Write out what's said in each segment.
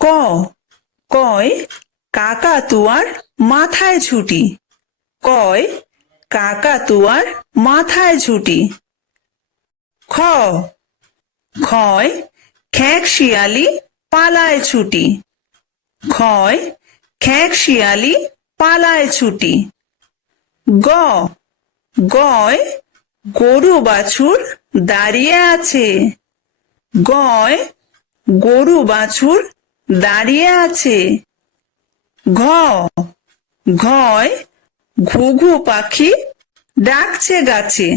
ক কয় কাকাতুয়ার মাথায় ছুটি। কয় কাকাতুয়ার মাথায় ছুটি। খ খয় খ্যাঁক শিয়ালি পালায় ছুটি। খয় খ্যাঁক শিয়ালি পালায় ছুটি। গ গয় গরু বাছুর দাঁড়িয়ে আছে। গয় গরু বাছুর দাঁড়িয়ে আছে। ঘ ঘয় ঘুঘু পাখি ডাকছে গাছে।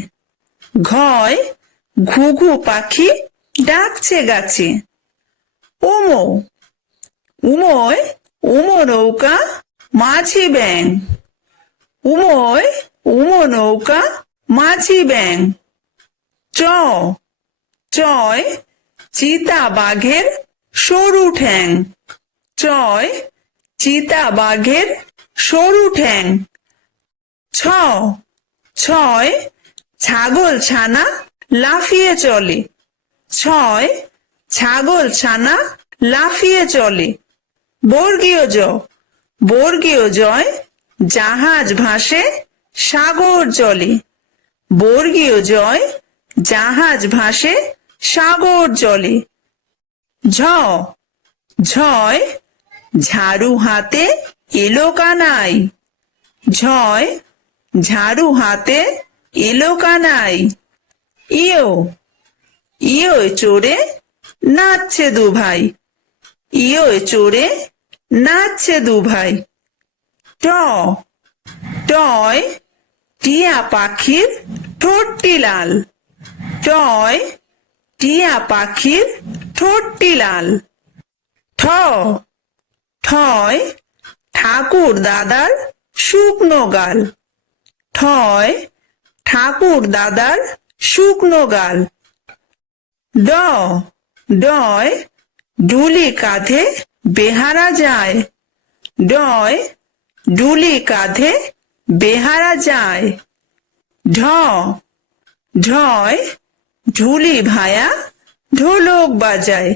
ঘয় ঘুঘু পাখি ডাকছে গাছে। উমো উমোয় উমো নৌকা মাঝি ব্যাং। উমোয় উমো নৌকা মাঝি ব্যাং। চ চয় চিতা বাঘের সরু ঠ্যাং। চয় চিতা বাঘের সরু ঠ্যাং। ছ ছয় ছাগল ছানা লাফিয়ে চলে। ছয় ছাগল ছানা লাফিয়ে চলে। বর্গীয় জ বর্গীয় জয় জাহাজ ভাসে সাগর জলে। বর্গীয় জয় জাহাজ ভাসে সাগর জলে। ঝ ঝয় ঝাড়ু হাতে এলো কানাই। ঝয় ঝাড়ু হাতে এলো কানাই। ইয়ো ইয়ো চড়ে নাচছে দু ভাই। ইয়ো চড়ে নাচছে দু ভাই। ট টয় টিয়া পাখির ঠোঁটটি লাল। টয় টিয়া পাখির ঠোঁটটি লাল। ঠ ঠয় ঠাকুর দাদার শুকনো গাল। ঠয় ঠাকুর দাদার শুকনো গাল। ড ডয় ডুলি কাঁধে বেহারা যায়। ডয় ডুলি কাঁধে বেহারা যায়। ঢ ঢয় ঢুলি ভায়া ঢোলক বাজায়।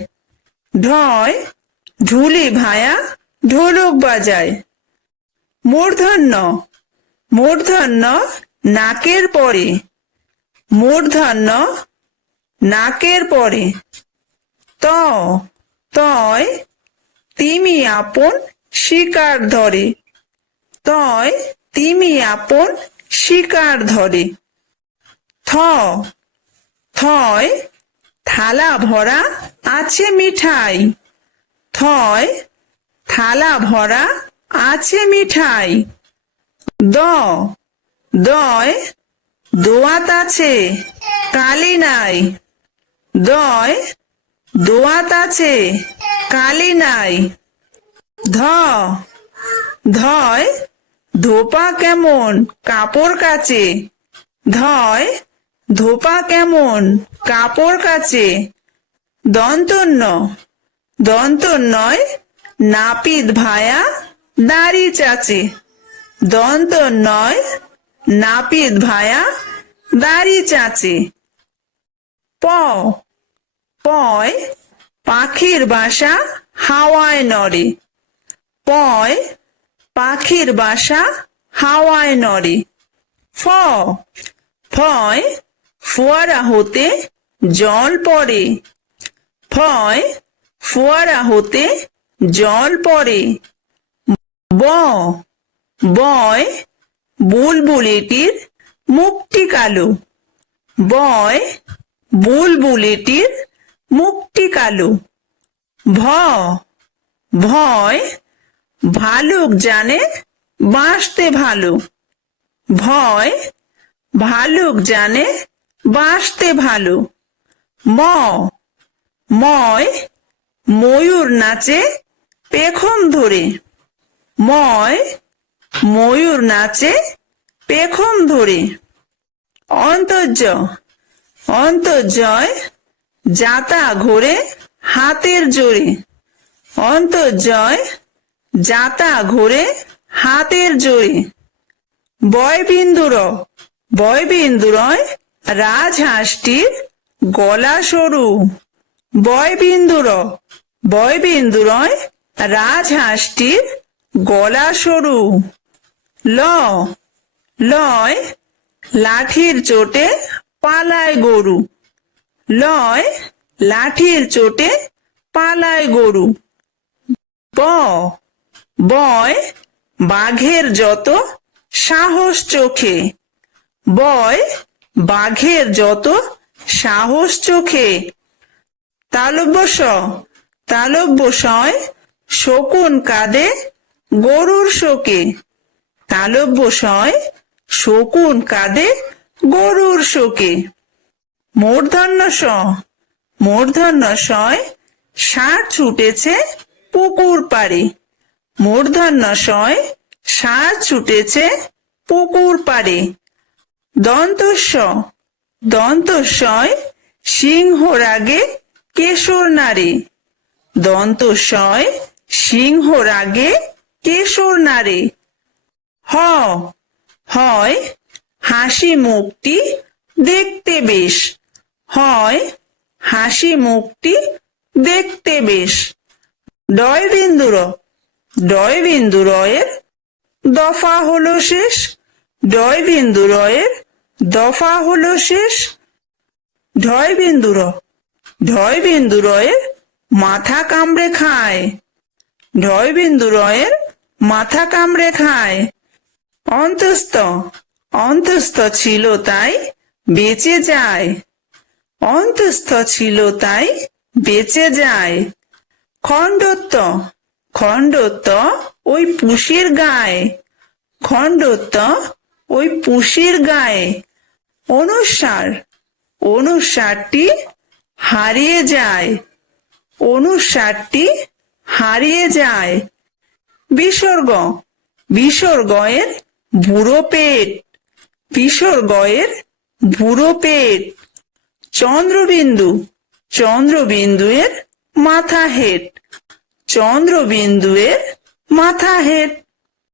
ঢয় ঢুলি ভায়া ঢোলক বাজায়। মূর্ধন্য মূর্ধন্য নাকের পরে। মূর্ধন্য নাকের পরে। ত তয় তিমি আপন শিকার ধরে। তয় তিমি আপন শিকার ধরে। থ থয় থালা ভরা আছে মিঠাই। থয় থালা ভরা আছে মিঠাই। দ দয় দোয়াত আছে কালি নাই। দয় দোয়াত আছে কালি নাই। ধ ধয় ধোপা কেমন কাপড় কাচে। ধয় ধোপা কেমন কাপড় কাচে। দন্তন্য দন্তন্যয় নাপিত ভায়া দাড়ি চাচে। দন্তন্যয় নাপিত ভায়া দাড়ি চাচে। প পয় পাখির বাসা হাওয়ায় নড়ে। পয় পাখির বাসা হাওয়ায় নড়ে। ফ ফয় ফোয়ারা হতে জল পড়ে। ফয় ফোয়ারা হতে জল পড়ে। ব বয় বুলবুলিটির মুখটি কালো। বয় বুলবুলিটির মুখটি কালো। ভ ভয় ভালুক জানে বাঁচতে ভালো। ভয় ভালুক জানে বাঁচতে ভালো। ম ময় ময়ূর নাচে পেখম ধরে। ময় ময়ূর নাচে পেখম ধরে। অন্তর্য অন্তর্জয় যাতা ঘোরে হাতের জোরে। অন্তর্জয় যাতা ঘোরে হাতের জোরে। বয়বিন্দুর বয়বিন্দুরয় রাজহাঁসটির গলা সরু। বয়বিন্দুরয় রাজহাঁসটির গলা সরু। লয় লাঠির চোটে পালায় গরু। লাঠির চোটে পালায় গরু। বয় বাঘের যত সাহস চোখে। বাঘের যত সাহস চোখে। তালব্য সয় শকুন কাঁদে গরুর শোকে। শকুন কাঁদে গরুর শোকে। মূর্ধন্য সয় ষাঁড় ছুটেছে পুকুর পাড়ে। ষাঁড় ছুটেছে পুকুর পাড়ে। দন্তস্বয় সিংহ রাগে কেশর নাড়ে। সিংহ রাগে কেশর নাড়ে। হয় হাসি মুখটি দেখতে বেশ। হাসি মুখটি দেখতে বেশ। ডয়বিন্দুরয়ের দফা হলো শেষ। দফা হলো শেষ। ঢয়বিন্দুরয়ের মাথা কামড়ে খায়। মাথা কামড়ে খায়। অন্তস্থ ছিল তাই বেঁচে যায়। বেঁচে যায়। খণ্ডত্ব ওই পুষির গায়ে। পুষির গায়ে। অনুসারটি হারিয়ে যায়। হারিয়ে যায়। বিসর্গয়ের বুড়ো পেট। বুড়ো পেট। চন্দ্রবিন্দুয়ের মাথা হেট। মাথা হেট।